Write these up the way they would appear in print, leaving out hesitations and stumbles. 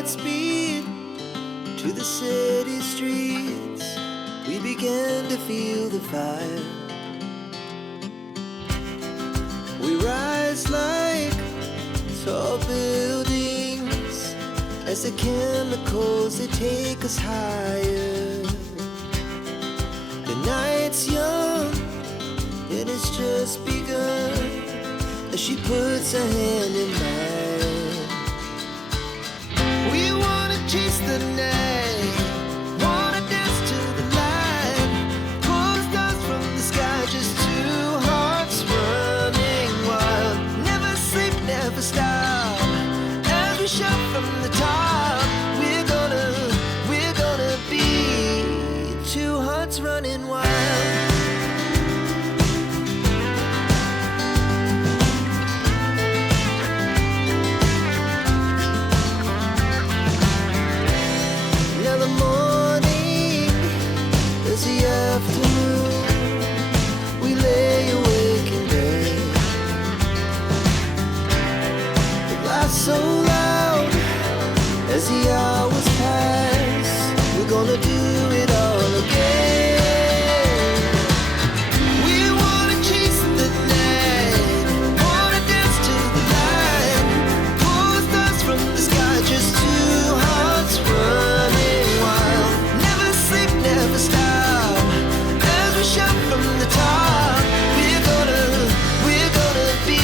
hearts beat to the city streets. We began to feel the fire. We rise like tall buildings as the chemicals, they take us higher. The night's young and it's just begun as she puts her hand in mine. We wanna chase the night, wanna dance to the light, pull the stars from the sky, just two hearts running wild. Never sleep, never stop, as we shout from the top. We're gonna be two hearts running wild. So loud as the hours pass, we're gonna do it all again. We wanna chase the night, wanna dance to the light, pull the stars from the sky, just two hearts running wild. Never sleep, never stop, as we shout from the top. We're gonna be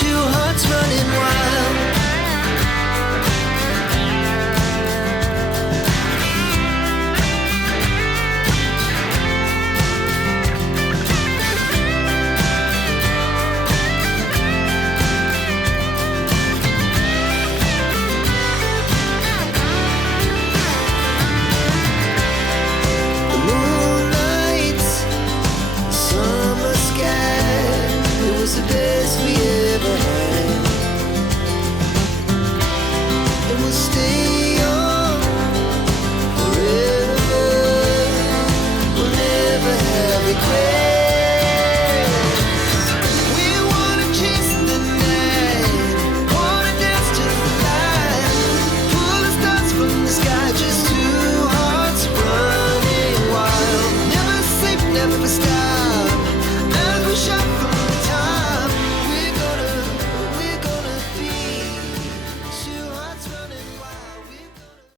two hearts running wild. The moonlight, summer sky, it was the best we ever had. And we'll stay on forever. We'll never have regrets. We wanna chase the night, wanna dance to the light, pull the stars from the sky, just two hearts running wild. Never sleep, never stop.